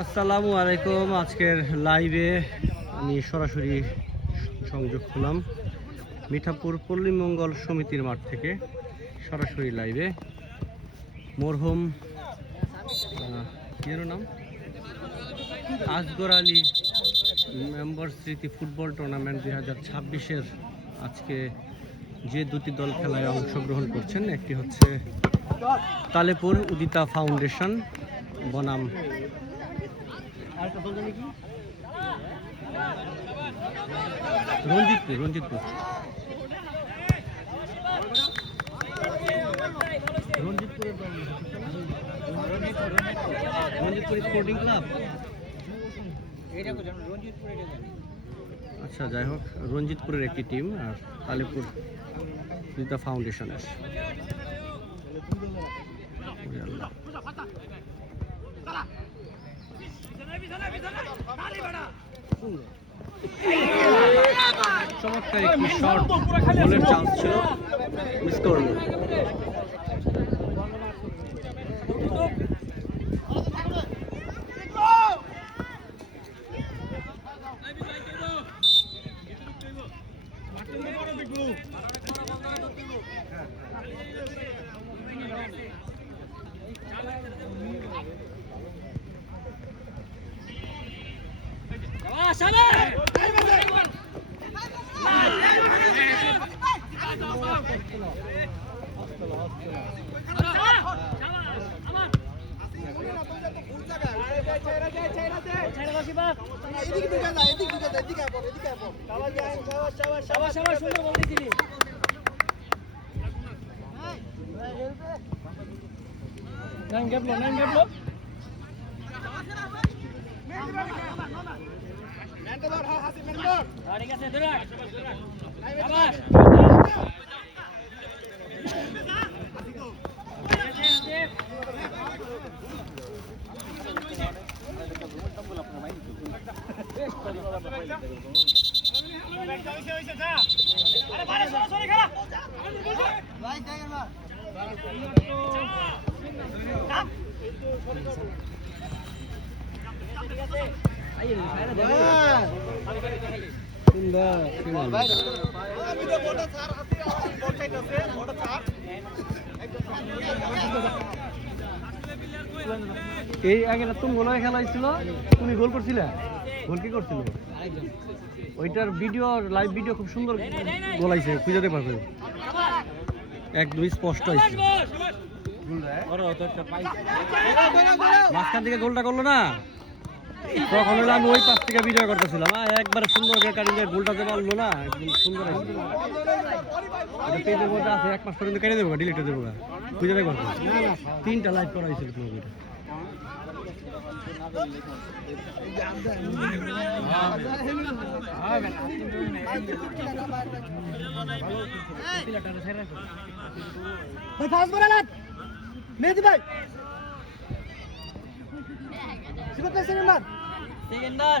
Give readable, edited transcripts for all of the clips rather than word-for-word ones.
আসসালামু আলাইকুম। আজকের লাইভে আমি সরাসরি সংযোগ হলাম মিঠাপুর পল্লীমঙ্গল সমিতির মাঠ থেকে। সরাসরি লাইভে মরহুম কি নাম আসগর আলী মেম্বার স্মৃতি ফুটবল টুর্নামেন্ট 2026-এর আজকে যে দুটি দল খেলায় অংশগ্রহণ করছেন, একটি হচ্ছে তালেপুর উদিতা ফাউন্ডেশন বনাম রঞ্জিতপুর স্পোর্টিং ক্লাব। আচ্ছা, যাই হোক, রঞ্জিতপুরের একটি টিম আর তালেপুর উদিতা ফাউন্ডেশনের। চমৎকার একটি শট, গোলের চান্স ছিল, মিস করলো। এই আগে তুমি গোল খেলা হয়েছিল, তুমি গোল করছিলে, গোল কি করছিল? ওইটার ভিডিও, লাইভ ভিডিও খুব সুন্দর গোল আইছে, খুঁজে পারবে, একদম স্পষ্ট হয়েছে। মাঝখান থেকে গোলটা করলো না, তখন হলো আমি ওই পাশ থেকে ভিডিও করতেছিলাম। একবারে সুন্দর করে কাটিং গোলটা যে মারলো না, একদম সুন্দর পেজের মধ্যে আছে। 1 মাস পর্যন্ত কেটে দেবো, ডিলিট দেবো, খুঁজে দেখবো। 3টা লাইভ করা হয়েছিল তোমার ভিডিও। মেহেদি ভাই সেকেন্ডার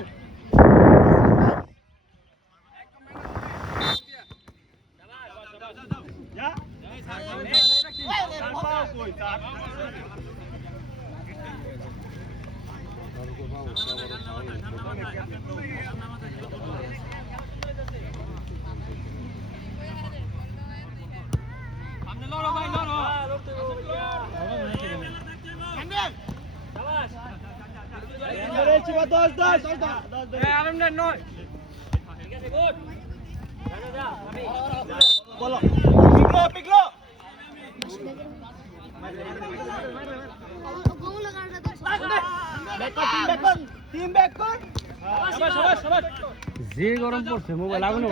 যে গরম পড়ছে, মোবাইল আগুন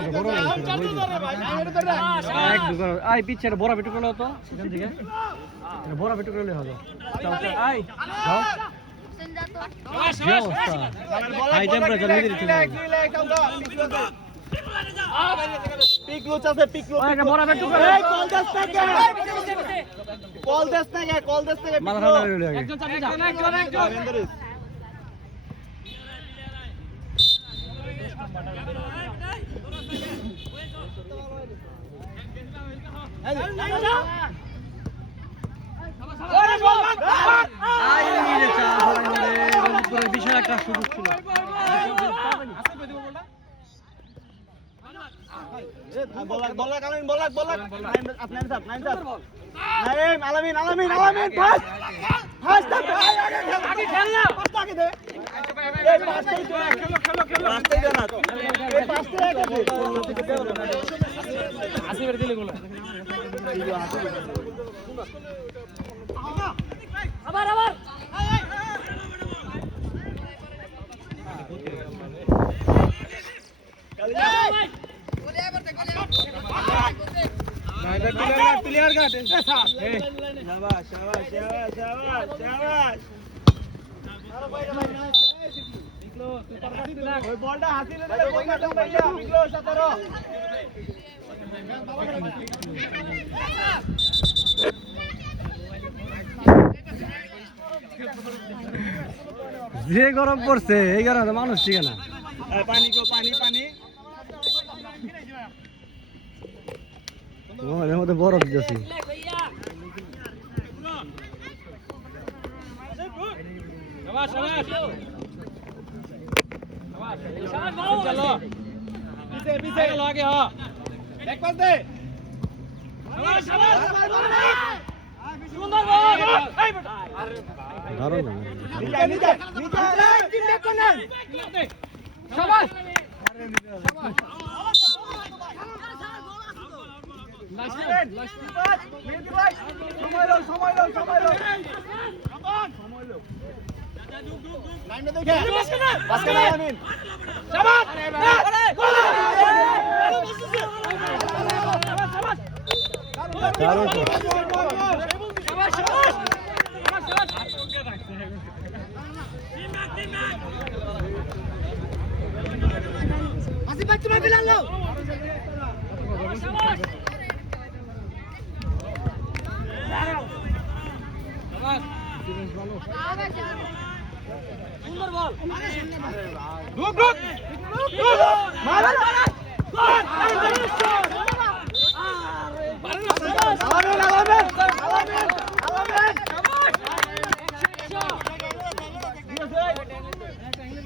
পিছিয়ে বড় ভিটু করলে হতো, সেখান থেকে বড় ভিটু করলে হলো। হাই টেম্পারেচার নিয়ে দিচ্ছি। মাথা ঠান্ডা হয়ে গেল। Ay, একটা সুযোগ ছিল। যে গরম পড়ছে এই গরমে মানুষ ঠিক না। পানি পানি পানি এর মধ্যে বরফ দিয়েছি। দারুণ আসিফ ভাই তুমি বিলাল নাও সুন্দর বল ঢুক ঢুক মার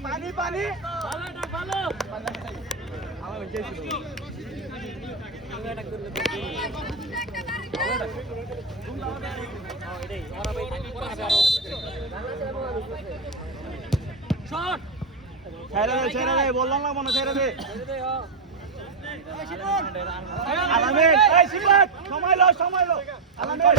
পানি পানি ছেড়ে দে বললাম না মনে ছেড়ে দে আলামিন এই সিফাত সময় লো আলামিন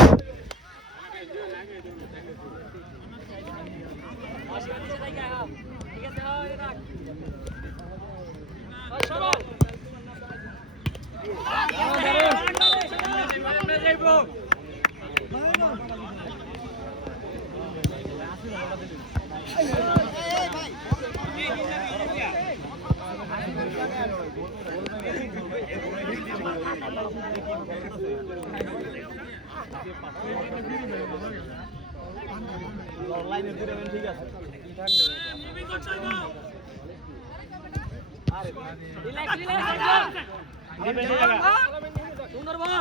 লাইনে দিবেন ঠিক আছে সুন্দর বল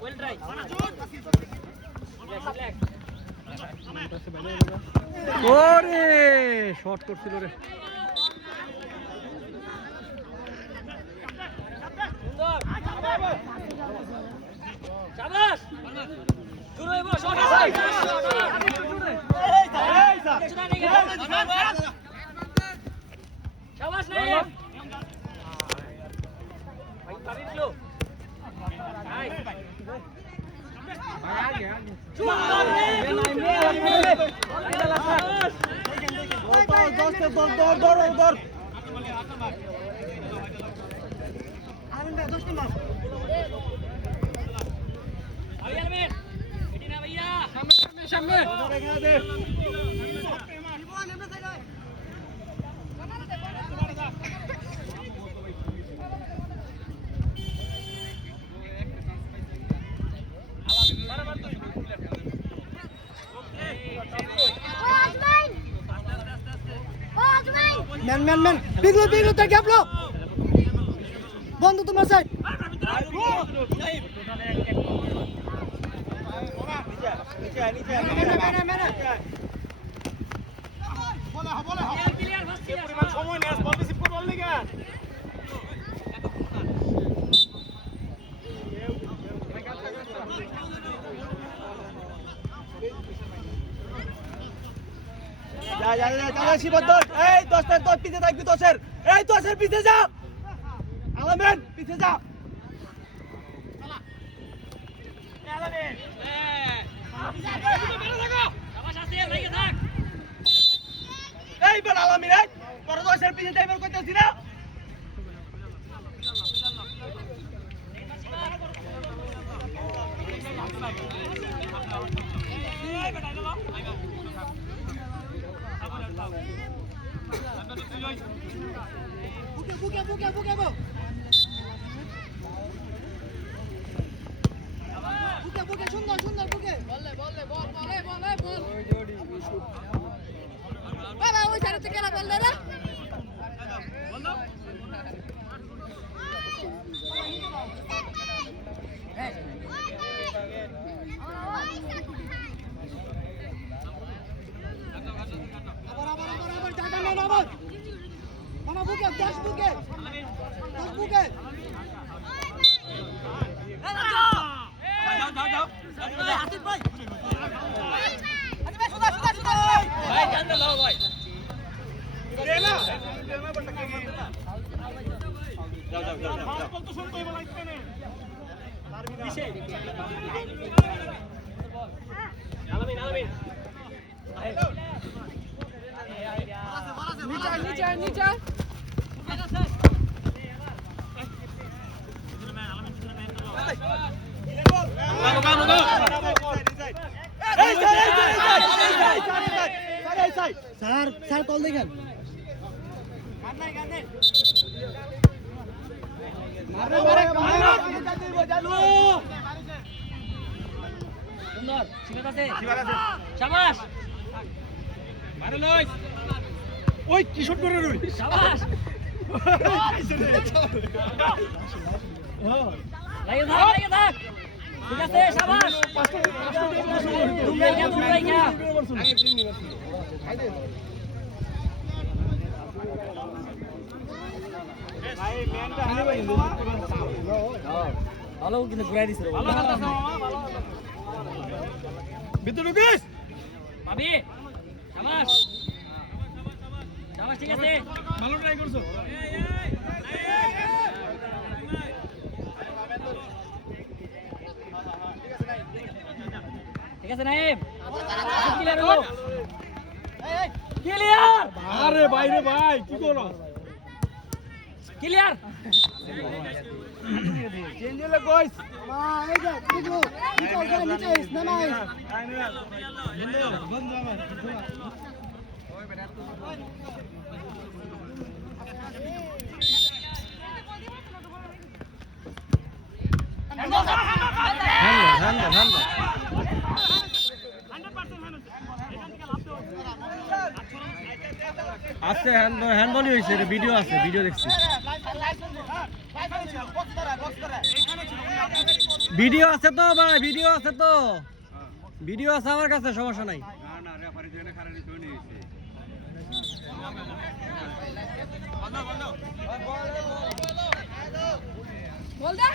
ওয়েল ট্রাই ওরে শর্ট করছিল রে। শাবাশ শুরু হইব শট শাবাশ নাইম ভাই পারিলো নাইস দৌড় সামনে ম্যান পিগলো তার গ্যাপ লো বন্ধু তোমার সাইড ক্লিয়ার ফাস্ট ক্লিয়ার পরিমাণ সময় নেই বল রিসিভ করবার লাগা যা শিবদ্দ এই 10 পিছে থাকবি 10 এই 10 পিছে যা আলামেন পিছে যা আলামেন শাবাশ আছে লাগে থাক এই বল আলামেন এই তোর 10 পিছে যাইবার কইতাছি না ভাই জানতে দাও ভাই স্যার কল দেখেন সুন্দর ঠিক আছে শাবাশ ওই কি শট করে রই শাবাশ লাগে থাক ঠিক আছে শাবাশ তুমি খেয়া ভাই ম্যানটা হারে ভাই মামা ভালো কিন্তু ঘুরাই দিছে রে ভালো খেলতাছ মামা ভালো ভিতরে ঢুকিস ভাবি শাবাশ শাবাশ ঠিক আছে ভালো ট্রাই করছো ঠিক আছে নাইম ক্লিয়ার হলো ক্লিয়ার আরে ভাই রে ভাই কি করো ক্লিয়ার চেঞ্জ হলো কইস আছে হ্যান্ডবলই হয়েছে ভিডিও আছে ভিডিও দেখছি ভিডিও আছে তো ভাই ভিডিও আছে তো ভিডিও আছে আমার কাছে সমস্যা নাই বল দে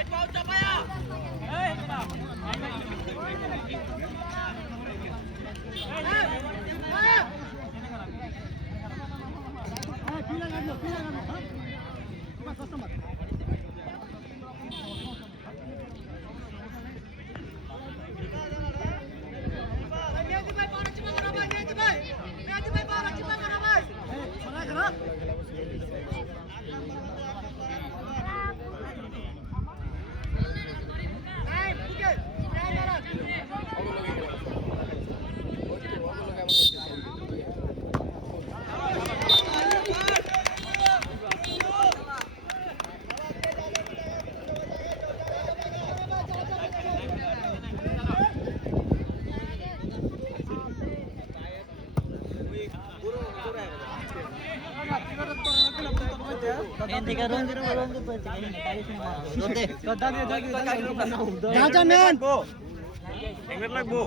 হেলমেট লাগবো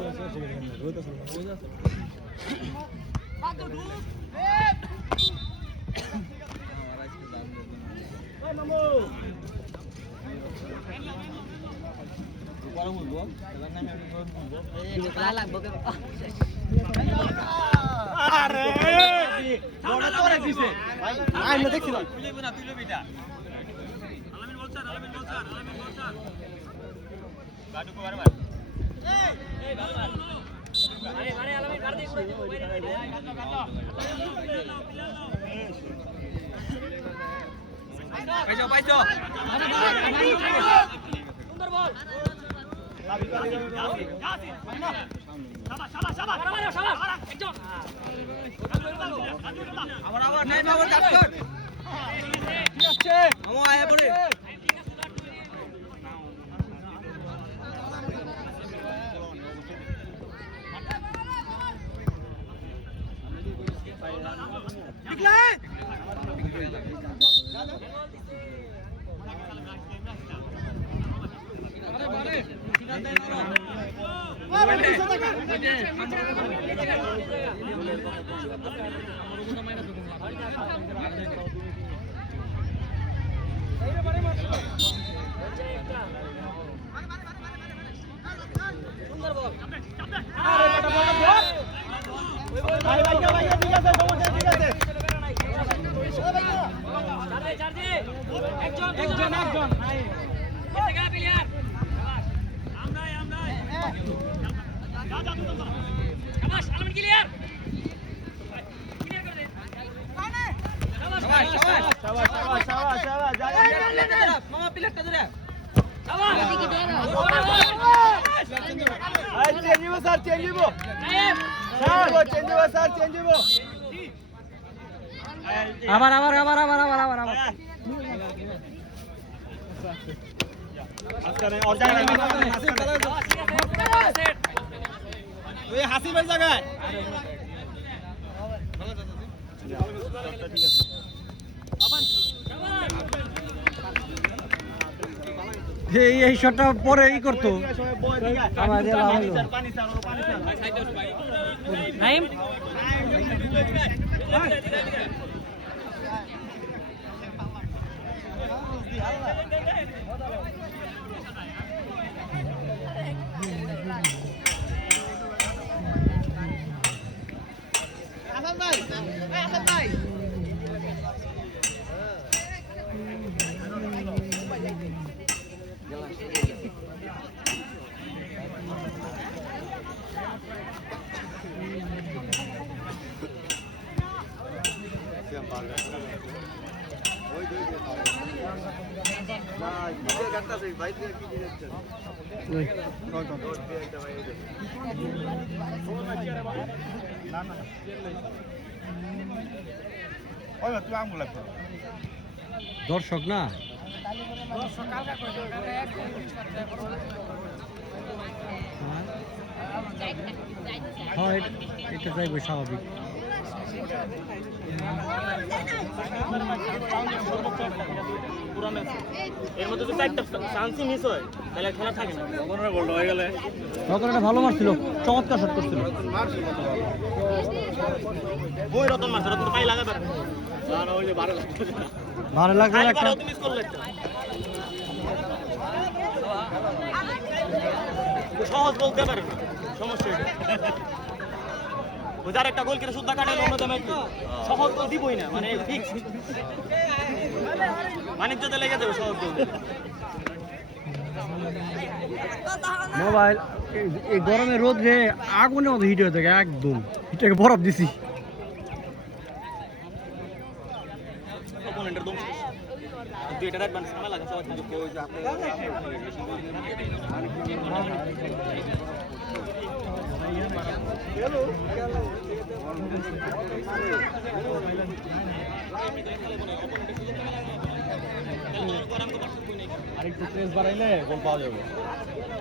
আরে বড় তোরে দিছে আমি না দেখছিলাম তুইলে না তুইলে বিটা আলামিন বলছার গাডু কো বারবার এই বারবার আরে আরে আলামিন কার দিয়ে পাইছো সুন্দর বল আবার টাইম আবার কাট কর ঠিক আছে আমো আয়া পড়ে নিকলাই আবার আবার আবার আবার আবার আবার আবার হাসিবের জায়গায় এই শটটা পরে ই করতো আমার দিয়ে লাভ হলো। নাইম দর্শক না হয় এটা যাইবে স্বাভাবিক এর মধ্যে তো চারটা চান্সই মিস হয় তাহলে খেলা থাকে না ওখানে গোল হয়ে গেলে রতনটা ভালো মারছিল চমৎকার শট করছিল ওই রতন মারছে রতন পাই লাগাবে না না ওই যে 12 লাগছে ভালো লাগছে আরে একটা মিস করলে একটা সহজ বলতে পারে না সমস্যা এটা ওই যার একটা গোল করে সুদ্ধা কাটাইলো অন্য দামে সহজ গোল দিবই না মানে ফিক্স বাণিজ্যতে লেগে যাবে সহজ গোল মোবাইল এই গরমে রোদ রে আগুনের মতো হিট হয়ে থাকে একদম হিটটাকে বরফ দিছি অপোনেন্টের দম দুইটা রাইট বান্স সময় লাগে সহজ ওই যে আপনি হ্যালো আরেকটু প্রেস বাড়াইলে গোল পাওয়া যাবে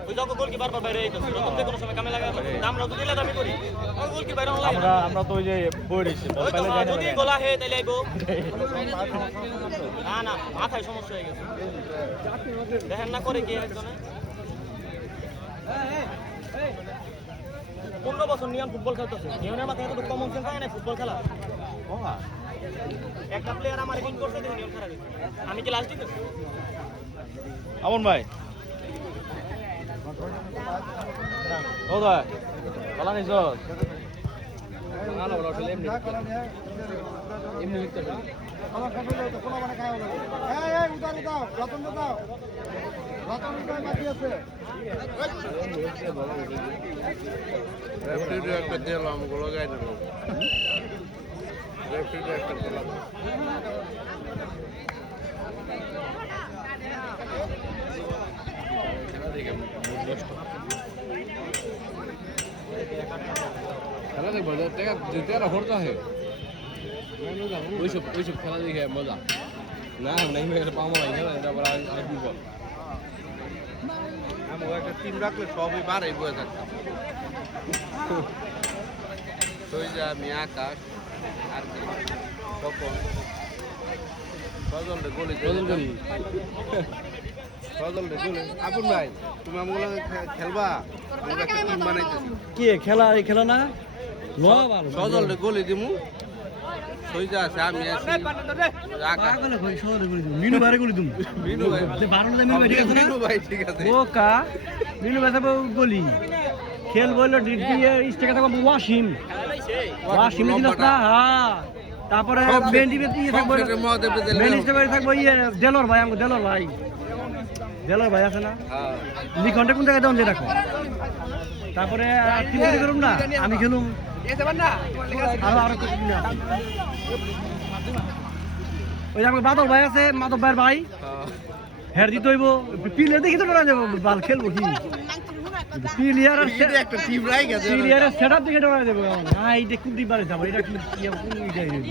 ওই যখন গোল কি বারবার বাইরে আইতো রকম যে কোনো সময় কামে লাগা আমরা তো দিলে দামি করি ওই গোল কি বাইরে লাগে আমরা তো ওই যে বই রইছি বল ওই তো পাইলে যাই না যদি গোলা হে তাইলে আইবো না না মাথায় সমস্যা হয়ে গেছে দেখেন না করে কি একজনে 15 বছর নিয়ম ফুটবল খেলতেছে নিয়মের মাথায় তো কমন সেন্স হয় না ফুটবল খেলা একটা প্লেয়ার আমার এগেইন করছে দেখুন নিয়ম খেলা আমি কি লাস্ট দিতে আমন ভাই ও দা বলা নিছ না না বলা আসলে এমনি লিখতে হবে আমার কাছে তো কোনো মানে খায় না এই উদারে দাও রতন দাও রতন দাও বাকি আছে রেফারি একটা দিল আমগুলো গাইড রেফারি একটা দিল খেলা দেখবো টাকা খরচ হয় ওইসব খেলা দেখে মজা না নাই পাওয়া খেলা তারপর আর কি বল আমার একটা টিম রাখলে সবই বাড়াই বয়ে থাকতাম সইজা আমি আকাশ আর কি তখন সজল রে গোলি সজল রে গোলি আপন ভাই তুমি আমগুলো খেলবা আমরা একটা টিম বানাইতেছি কি খেলা এই খেলা না লওয়া ভালো সজল রে গোলি দিমু সইজা আছে আমি আছি আকাশ পাগলে কই শহরে করে দিম মিনু বারে করে দিম মিনু ভাই যে 12 মিনু ভাই ঠিক আছে না মিনু ভাই ঠিক আছে ও কা মিনু ভাই সব গলি খেল বললো ডিডিএ স্টেকে থাকবো ওয়াসিম দিনস না হ্যাঁ তারপরে বেন্ডিবে দিয়ে থাকবো বেন্ডিতে বাড়ি থাকবো ইয়ে দেলর ভাই আমাকে দেলর ভাই আছে না হ্যাঁ লিখনটা কোন জায়গায় দেন রাখো তারপরে টিম করুম না আমি খেলুম আরো কিছু না ওই যে আমাকে বাদল ভাই আছে মাধব ভাইয়ের ভাই হের দিতে হইব পিলে দেখি তো ডরা যাবো বাল খেলবো কি পিলিয়ারের একটা টিম রাই গেছে পিলিয়ারের সেটআপ দেখে ডরা যাবো হ্যাঁ এইটা কোন দিবারে যাবো এটা কি কোন জায়গায়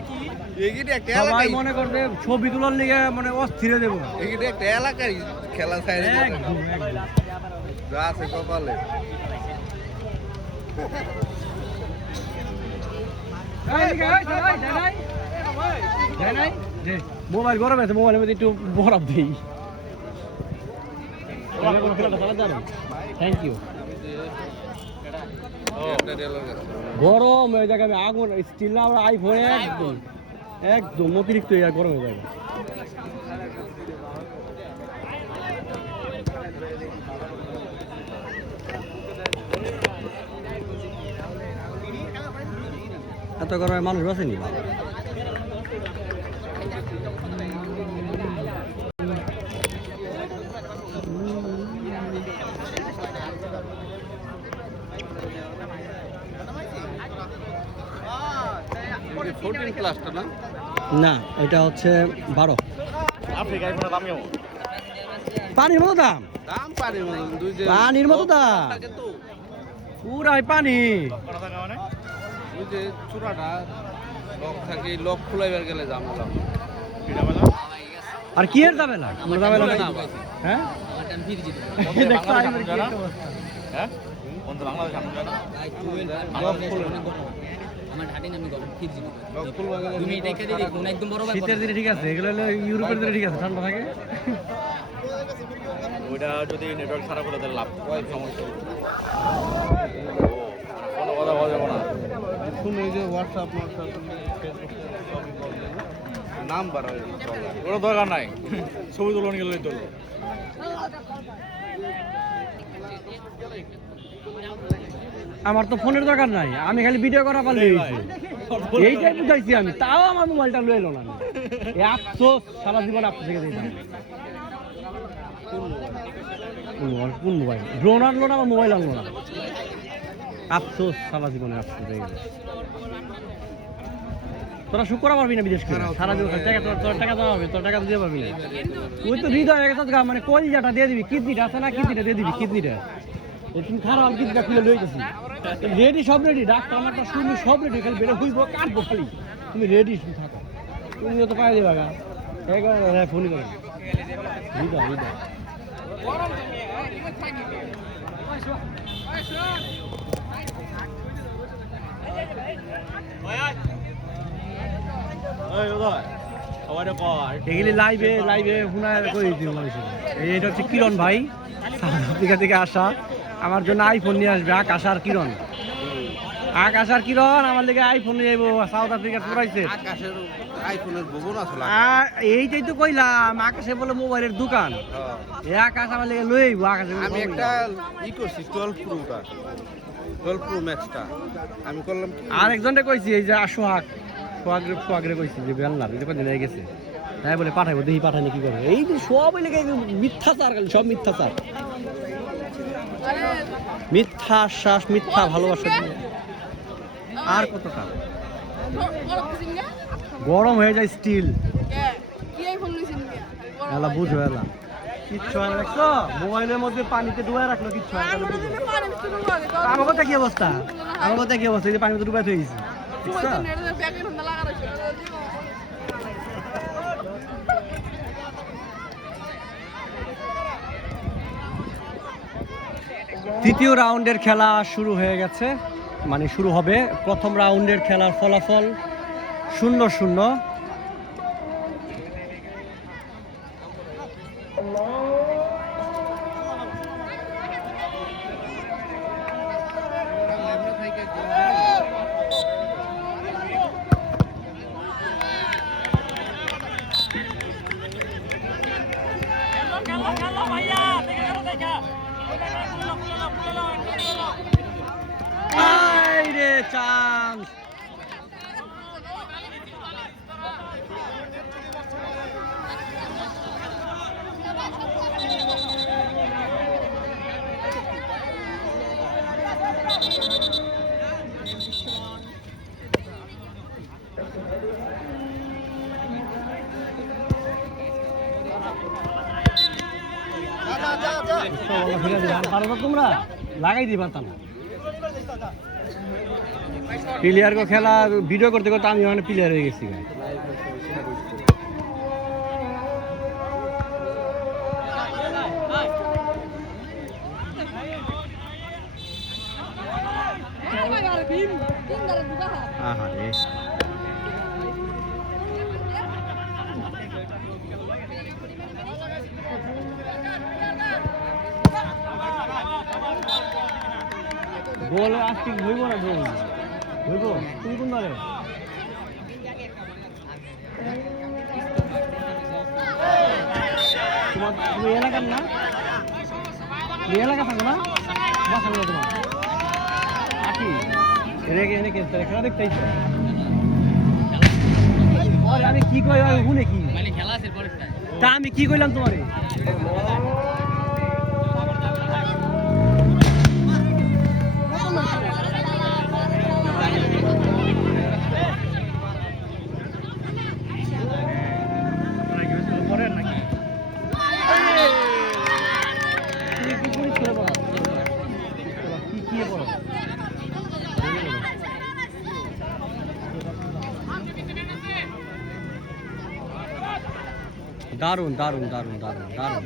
এগিয়ে একটা সবাই এলাকায় মনে করবে ছবি তোলার লিগে মানে অস্থির হয়ে যাবো এগিয়ে একটা এলাকায় খেলা ছাইরে একদম যা আছে কপালে মোবাইল গরম আছে মোবাইলের মধ্যে একটু বরফ দিই থ্যাংক ইউ গরম হয়ে যাবে আমি আগুন স্টিল না আমরা আইফোন একদম অতিরিক্ত গরম হয়ে যাবে এত গরমে মানুষ বসেনি ক্লাসটা না না এটা হচ্ছে 12 আফ্রিকায় কোনো দামিও পানির মতো দাম দাম পানি দুই যে পানির মতো দাম পুরাই পানি মানে ওই যে চূড়াটা লক থাকে লক খুলাইবার গেলে দাম দাম আর কি এর যাবে না হ্যাঁ দেখো আইবার কি একটা অবস্থা হ্যাঁ কোন বাংলাদেশ আমি জানি আমার ঢাটি নামি গরম ঠিক জিনিস লক খুলবা গেলে তুমি এটা খেয়ে দেখো না একদম বড় ব্যাপার শীতের দিনে ঠিক আছে এগুলো হলো ইউরোপের দিনে ঠিক আছে ঠান্ডা থাকে ওইটা যদি নেটওয়ার্ক খারাপ হলে তাহলে লাভ হয় সমস্যা কোনো কথা বলা যাবে না শুনে যে হোয়াটসঅ্যাপ ফেসবুক সবই কল দেবো নাম্বার হয় ওটা দরকার নাই ছবি তুলন গেলে তুলব আমার তো ফোনের দরকার নাই আমি খালি ভিডিও করা পারলে এইটাই বুঝাইছি আমি তাও আমার মোবাইলটা লয়ে এলো না এই আফসোস সারা জীবন আফসোস থেকে দিয়েছি কোন মোবাইল ড্রোন আনলো না আমার মোবাইল আনলো না আফসোস সারা জীবনে আফসোস হয়ে গেল তোরা শুক্র পারবি না বিদেশ করে সারা জীবন টাকা তোর টাকা দেওয়া হবে তোর টাকা দিয়ে পারবি না ওই তো হৃদয় মানে কলজাটা দিয়ে দিবি কিডনিটা আছে না কিডনিটা দিয়ে দিবি কিডনিটা তুমি খারাপ কিডনিটা খুলে লই গেছি রেডি সব রেডি ডাক্তার আমারটা শুনি সব রেডি খালি বেড়ে হইব কাটবো খালি তুমি রেডি থাকো তুমি তো পাই দেবা গা হ্যাঁ ফোনই করো হৃদয় হৃদয় এগুলি লাইভে শুনায় করে দিও মানুষের এইটা হচ্ছে কিরণ ভাই সাউথ আফ্রিকা থেকে আসা আমার জন্য আইফোন নিয়ে আসবে আকাশ আর কিরণ আকাশ আর কিরণ আমার লেগে আইফোন নিয়ে যাবো সাউথ আফ্রিকা পুরাইছে আকাশের আইফোনের ভুবন আসলে আর এইটাই তো কইলাম আকাশে বলে মোবাইলের দোকান এই আকাশ আমার লেগে লই আইবো আকাশে আমি একটা ই করছি 12 প্রোটা 12 প্রো ম্যাক্সটা আমি করলাম কি আর একজনটা কইছি এই যে সোহাগ সোহাগরে কইছি যে বেলনার এটা কদিন হয়ে গেছে তাই বলে পাঠাইবো দেখি পাঠাইলে কি করবে এই যে সব লেগে মিথ্যাচার খালি সব মিথ্যাচার মিথ্যা আশ্বাস মিথ্যা ভালোবাসা দিয়ে। আর কত কাজ গরম হয়ে যায় স্টিল এলা বুঝো এলা কিচ্ছু হয় না দেখছো মোবাইলের মধ্যে পানিতে ডুবাই রাখলো কিচ্ছু হয় না তাহলে বুঝো। আমার কথা কি অবস্থা আমার কথা কি অবস্থা এই যে পানিতে ডুবাই থয়ে গেছি দেখছো? তৃতীয় রাউন্ডের খেলা শুরু হয়ে গেছে মানে শুরু হবে প্রথম রাউন্ডের খেলার ফলাফল 0-0 আইরে চান্স তোমরা লাগাই দিবা তা না প্লেয়ার কো খেলা ভিডিও করতে করতে আমি ওখানে প্লেয়ার হয়ে গেছি আহারে গোল আজকে হইব না গোল হইব তুমি কোন দলে তোমার তুমি এলাকার না তুমি এলাকা থাকো না বাসা নেই তোমার আকি এনে খেলা দেখতেই আমি কি কই শুনে কি মানে খেলা আছে পরে তা আমি কি কইলাম তোমারে দারুন দারুন দারুন দারুন দারুন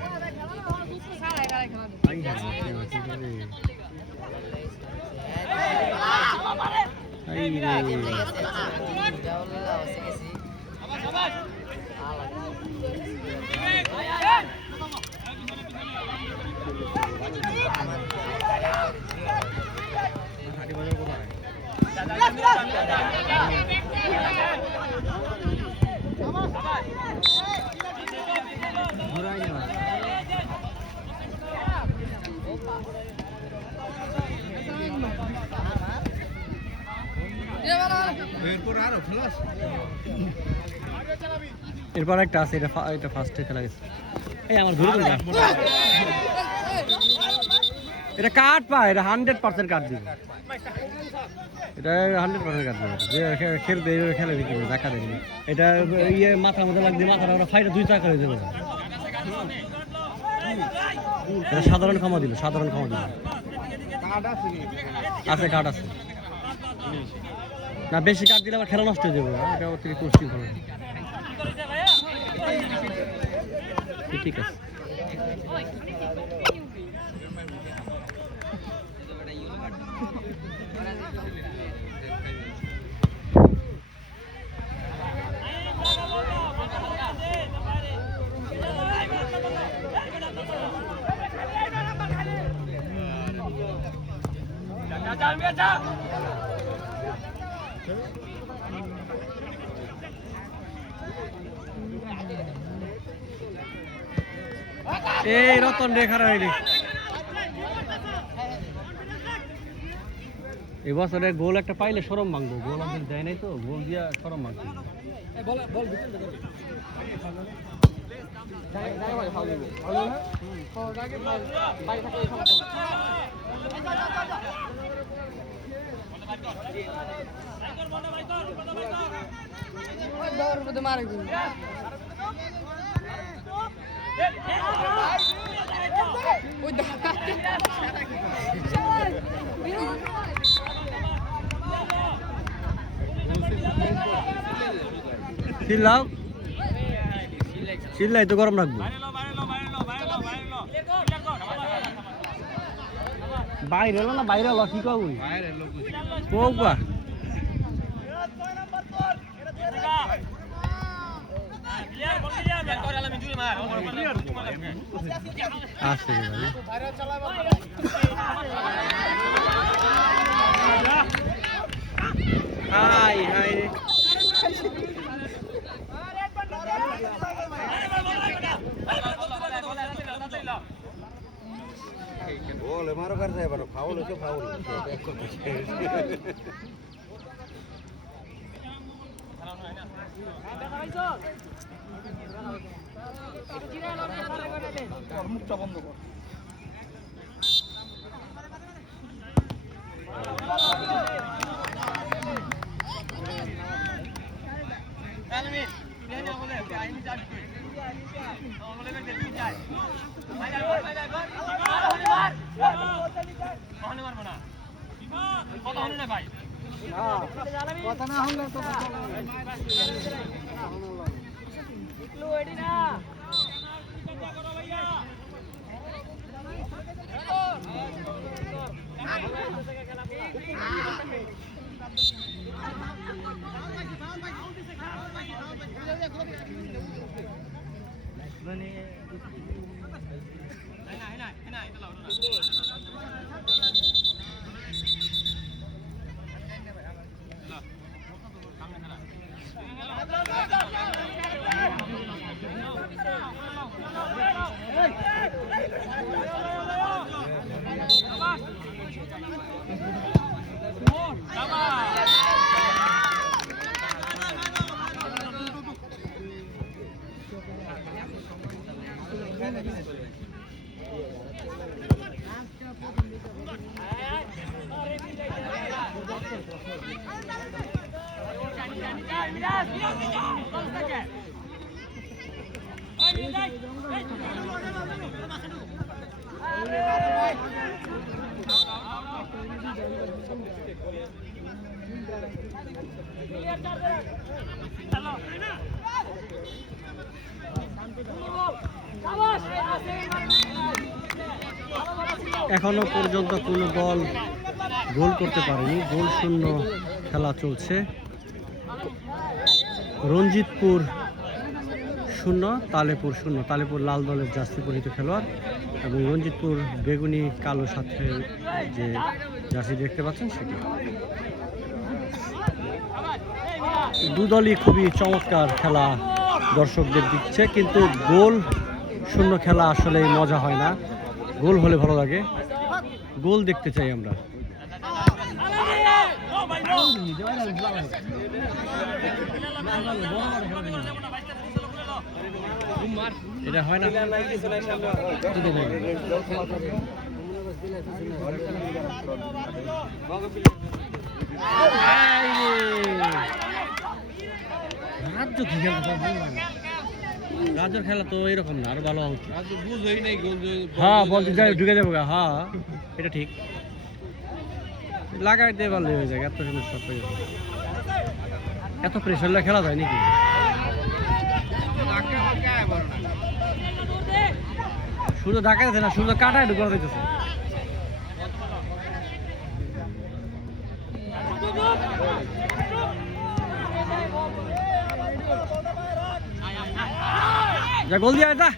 এরপর একটা আছে এটা ফার্স্টে খেলা গেছে এই আমার ধরে এটা কাট পায় এটা 100% কাট দিবে এটা 100% কাট দিবে যে খেলবে খেলে দিতে দেখা দেবে এটা ইয়ে মাথার মধ্যে লাগবে মাথাটা ওরা ফাইটা 2 টাকা করে দেবে এটা সাধারণ ক্ষমা দিল আছে কাট আছে না বেশি কাট দিলে আবার খেলা নষ্ট হয়ে যাবে এটা অতিরিক্ত উশৃঙ্খল ঠিক আছে এই রতন রেখা রাইনি এবছরে গোল একটা পাইলে সরম ভাঙবো, গোল আমাদের দেয় নাই তো, গোল দিয়া সরম ভাঙবো। চিল্লাও, চিল্লাই তো গরম রাখবো। বাইরে এলো না, বাইরে এলো কি কবি কৌকা আসছে হাই হাই রে বলে মারো কার যায় বারো ফাউল হচ্ছে ফাউল মুখটা বন্ধ কর এখনো পর্যন্ত কোনো দল গোল করতে পারেনি, গোল শূন্য খেলা চলছে। রঞ্জিতপুর 0, তালেপুর 0। তালেপুর লাল দলের জার্সি পরিহিত খেলোয়াড় এবং রঞ্জিতপুর বেগুনি কালো সাথে যে জার্সি দেখতে পাচ্ছেন সেটি। দুদলই খুবই চমৎকার খেলা দর্শকদের দিচ্ছে, কিন্তু গোল শূন্য খেলা আসলে মজা হয় না। গোল হলে ভালো লাগে, গোল দেখতে চাই আমরা। এটা হয় না, রাজ্যের খেলা তো এরকম না, আরো ভালো হচ্ছে। হ্যাঁ বলতে যাই ঢুকে যাবো, হ্যাঁ এটা ঠিক, লাগাই দিয়ে ভালো হয়ে যায়। এত সুন্দর শট হয়ে যাবে, এত প্রেশার খেলা যায় নাকি? শুধু ঢাকা যাচ্ছে না, শুধু কাটায় ঢুকে দিতেছে। যা গোল দিয়া এটা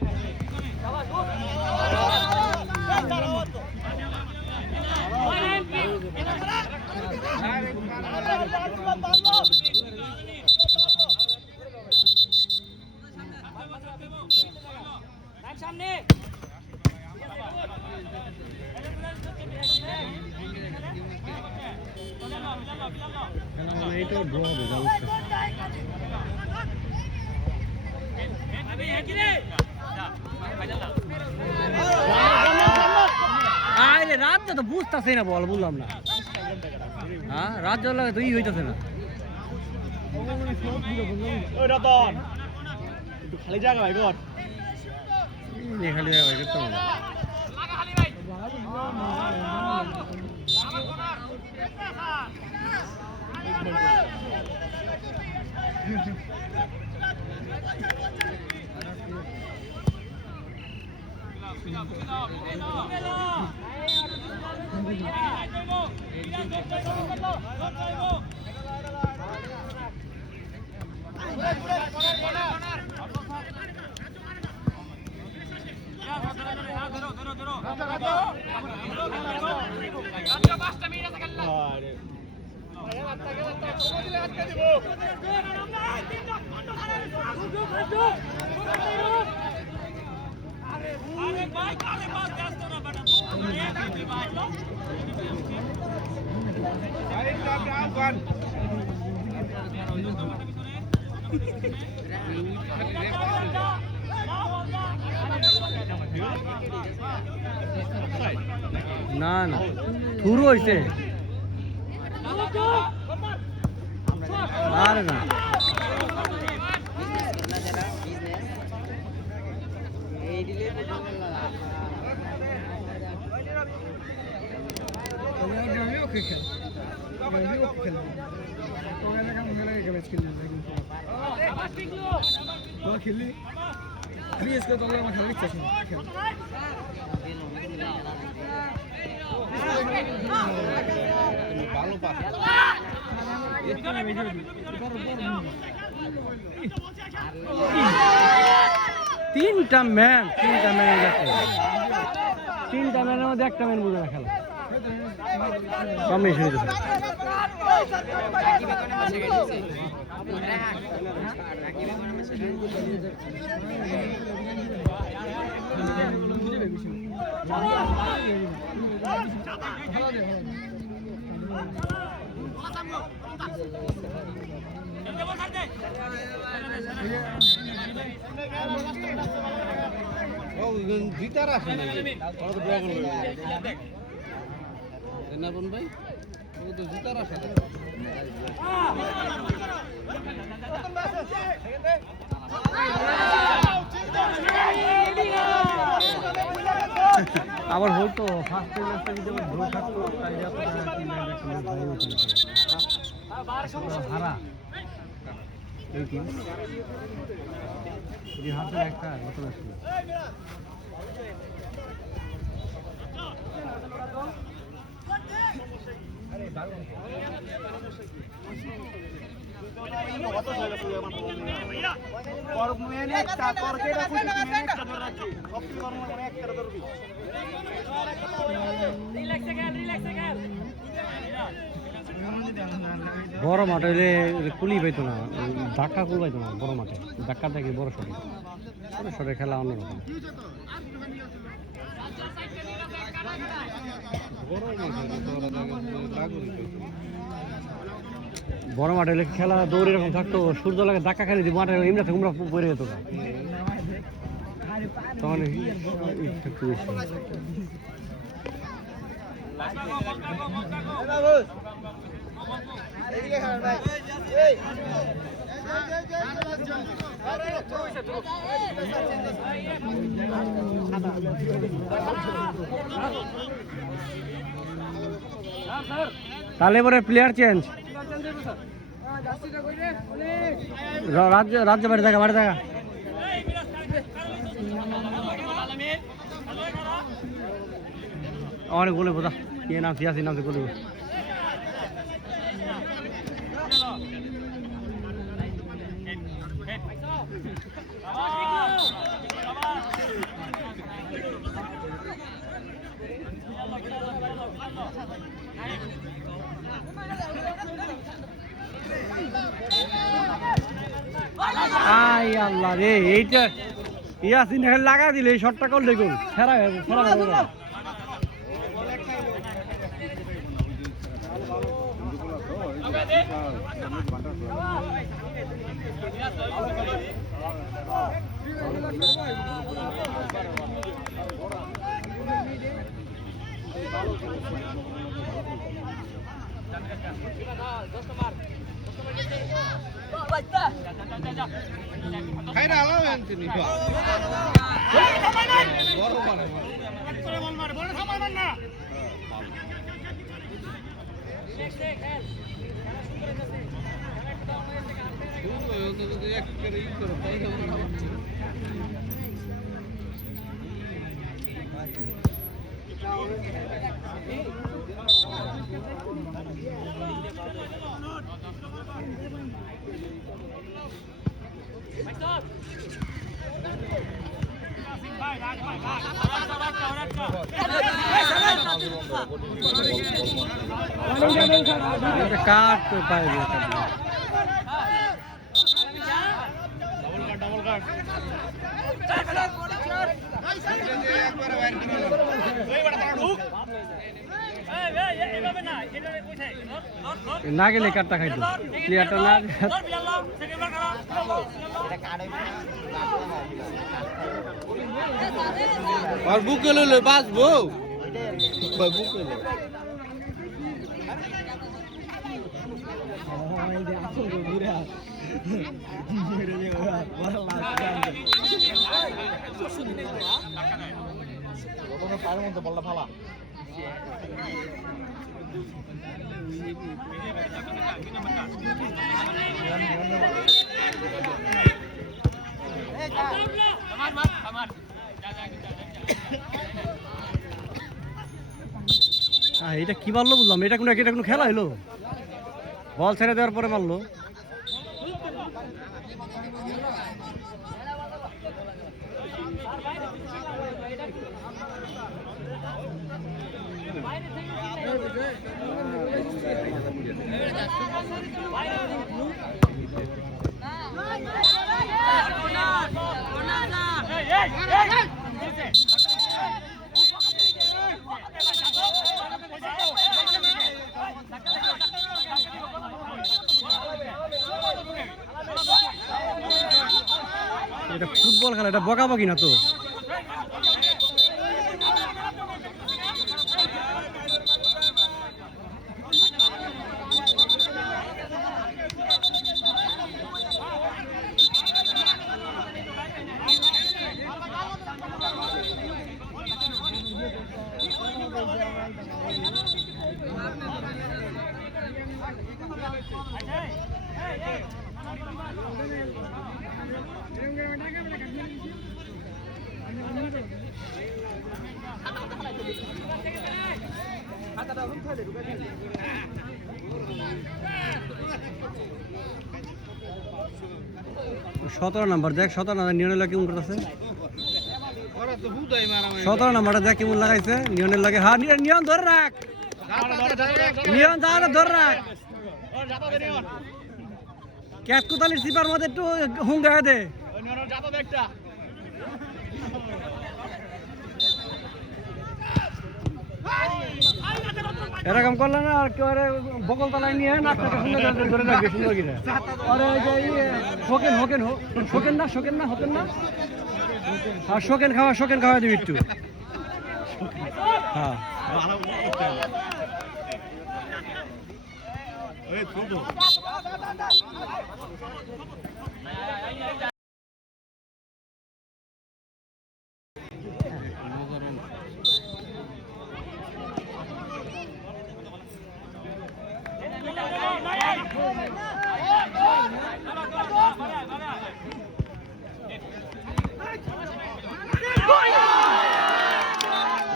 এইটা ড্র হবে যা বুঝতে আরে রাত তো বুঝতেছে না বল বললাম না হ্যাঁ রাত জ্বলা তো ই হইতেছে না খালি জায়গা ভাই ঘর খালি ভাই করতে হবে না না শুরু হয়েছে আরে না ভালো পাস তিনটা ম্যান তিনটা ম্যানের মধ্যে একটা ম্যান বুঝে না খেলা কম্বিনেশন হইতেছে জিতার আসে না ভাই ও তো জিতার আসে না আবার হয়তো ফার্স্ট ম্যাচটা যদি আবার ড্র থাকতো তাহলে হারা এই টিম যদি হাতে একটা গত ম্যাচ বড় মাঠ হইলে কুলি পাইতো না ধাক্কা কুল পাইতো না বড় মাঠে ধাক্কা দেখি বড় শটে ছোট শটে খেলা অন্যরকম বড় মাঠে হইলে খেলা দৌড় এরকম থাকতো সূর্য লাগে ধাক্কা খেলে দিব মাঠে এমনি থেকে উমরা পড়ে যেত তখন একটু বেশি তাহলে এবারে প্লেয়ার চেঞ্জ রাজ্য বাড়ি দেখা বাড়ি দেখা অনেক বলে বোঝা কে নাম সিয়াসি নাম বলে আই আল্লাহ রে এইটা ইয়াসিন লাগা দিলে এই শটটা করলে গোল সেরা সেরা খাইরা আলাও এনতিনি বা বড় মানে কাট পায় না গেলে কাটটা খাইতো প্লেয়ারটা না আর বুকে লইলে বাঁচবো বুকে লইলে পায়ের মধ্যে বলটা ফালা এটা কি মারলো বুঝলাম এটা কোনো খেলা হলো বল ছেড়ে দেওয়ার পরে মারলো এটা ফুটবল খেলা এটা বকাবকি না তো সতেরো নাম্বার দেখ 17 নাম্বার নিয়নের লাগে কেমন করতেছে 17 নাম্বারটা দেখ কেমন লাগাইছে নিয়নের লাগে হ্যাঁ নিয়ন ধরে রাখ নিয়ন তাহলে ধরে রাখ ক্যাচ কোতালির সিপার মধ্যে একটু হুম দেখা দে এরকম করলে না আর কেউ বকল তলায় নিয়ে নাকটাকে সুন্দর ধরে রাখবে সুন্দর কিনা আরে শোকেন না আর শোকেন খাওয়া দিবি একটু হ্যাঁ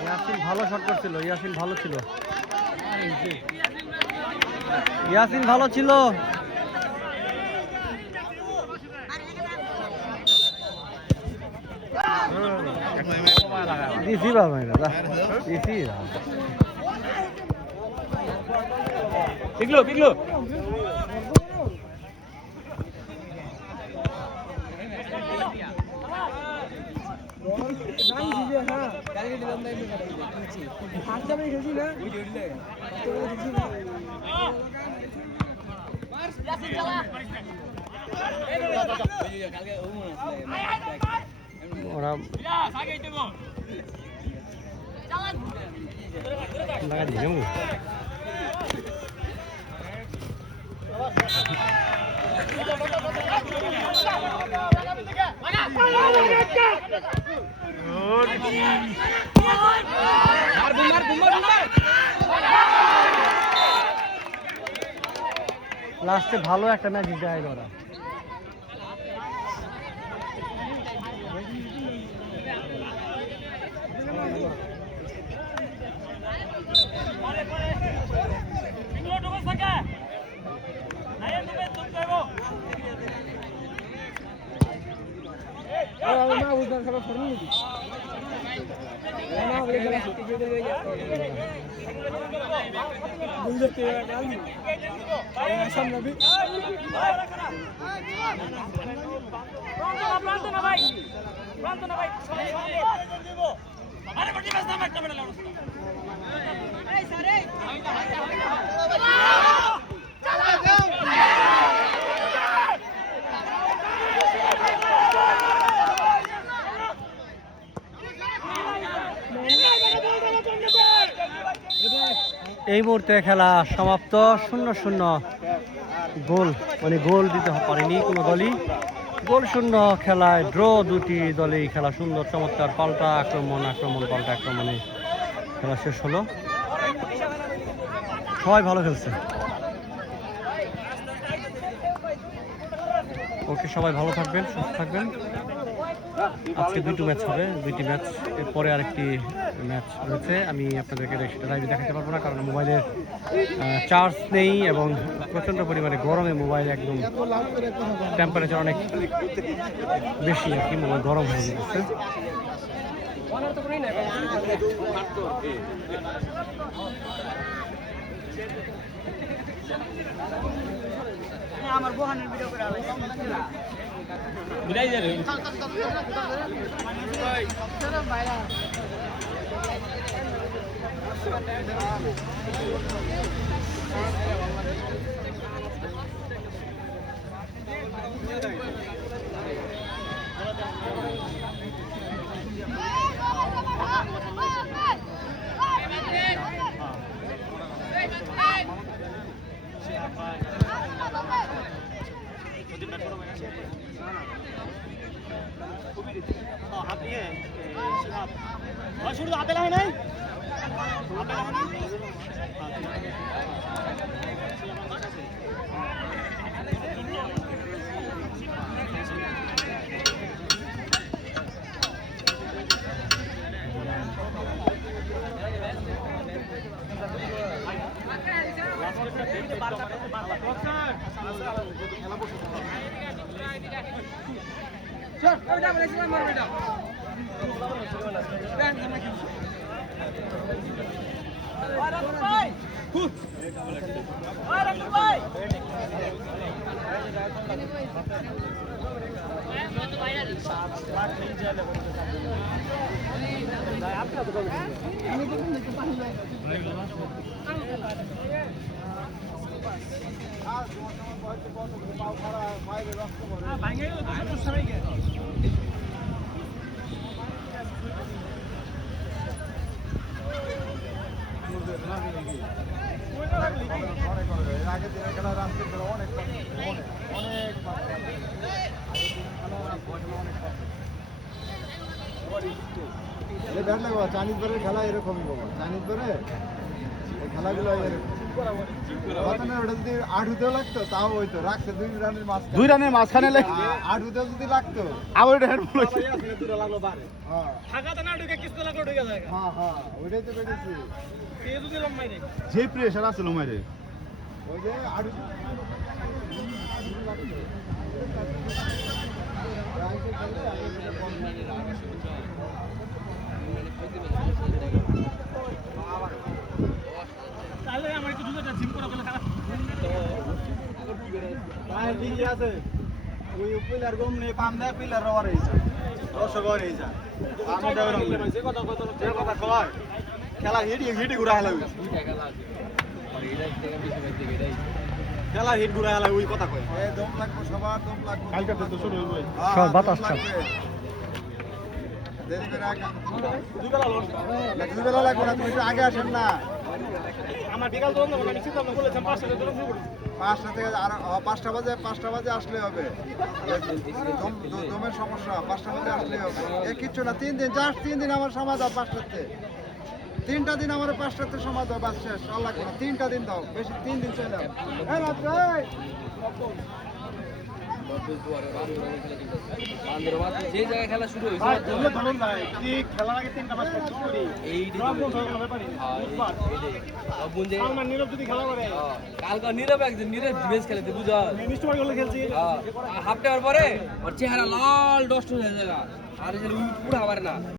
ইয়াসিন ভালো শট করছিল ইয়াসিন ভালো ছিল দিছি বাবা দিছি পিগলো ওরা লাগাই দিই কেমন লাস্টে ভালো একটা ম্যাচ জিতে আইল ওরা এই মুহূর্তে খেলা সমাপ্ত 0-0 গোল মানে গোল দিতে পারেনি কোনো দলই গোল শূন্য খেলায় ড্র দুটি দলেই খেলা সুন্দর চমৎকার পাল্টা আক্রমণ পাল্টা আক্রমণে খেলা শেষ হলো সবাই ভালো খেলছে ওকে সবাই ভালো থাকবেন সুস্থ থাকবেন আজকে দুটো ম্যাচ হবে দুইটি ম্যাচ এরপরে আরেকটি ম্যাচ রয়েছে আমি আপনাদেরকে সেটা লাইভে দেখাতে পারবো না কারণ মোবাইলের চার্জ নেই এবং প্রচণ্ড পরিমাণে গরমে মোবাইল একদম টেম্পারেচার অনেক বেশি আর কি মোবাইল গরম হয়ে যাচ্ছে আমার বহানের ভিডিও করে বিদায় যাবে শুরু হাতে লাগে নাই চাইনিজ বেড়ের খেলা এরকমই বাবা চাইনিজ বেড়ে খেলাগুলো ওটা যদি 8 হতে লাগতো তাও হইতো রাখছে 2 রানের মাঝখানে 8 হতে যদি লাগতো আবার এটা হেড বল লাগলো বারে হ্যাঁ ঢাকাতে না ঢুকে কিস্তে লাগলো ঢুকে যায় হ্যাঁ হ্যাঁ ওইটাই তো বেরিয়েছে কে যদি লম্বাই রে যে প্রেসার আছে লম্বাই রে ওই যে 8 তাহলে আমার একটু দুটো জিম করে গেলে খারাপ ভাই ঠিক আছে ওই পিলার গম নে পাম দে পিলার রওয়ার হইছে রসগর হইছে আমি দেব যে কথা কয় খেলা হিডি ঘুরা হলো খেলা হিট ঘুরা হেলা ওই কথা কয় দম লাগবে সবার দম লাগবে কালকে তো শুরু হইবে সব বাতাস চাপ। দেরি করে আগে দুই বেলা লোন দুই বেলা লাগবে না তুমি একটু আগে আসেন না আমার বিকাল তো আমি চিন্তা ভাবনা করেছিলাম 5টা থেকে শুরু করি 5টা থেকে আর 5টা বাজে আসলে হবে দমের সমস্যা 5টা বাজে আসলে হবে এ কিচ্ছু না 3 দিন জাস্ট 3 দিন আমার সময় দাও 5টাতে 3টা দিন আমার 5টাতে সময় দাও বাস শেষ আর লাগবে না 3টা দিন দাও বেশি 3 দিন চলে যাও এই রাত্রে যে জায়গায় খেলা শুরু হয়েছে ভাই তুমি ধরুন ভাই কি খেলার আগে 3টা ম্যাচ করতে করি এই রংপুর ধরুন ব্যাপারই বুঝবার সালমান নীরব যদি খেলা করে কালকে নীরব একজন নীরব ডিফেন্স খেলেছে বুঝা মিষ্টি বাড়ি হলে খেলছি হাফ টাওয়ার পরে ওর চেহারা লাল ডস্ট হয়ে যায় আর পুরো আবার না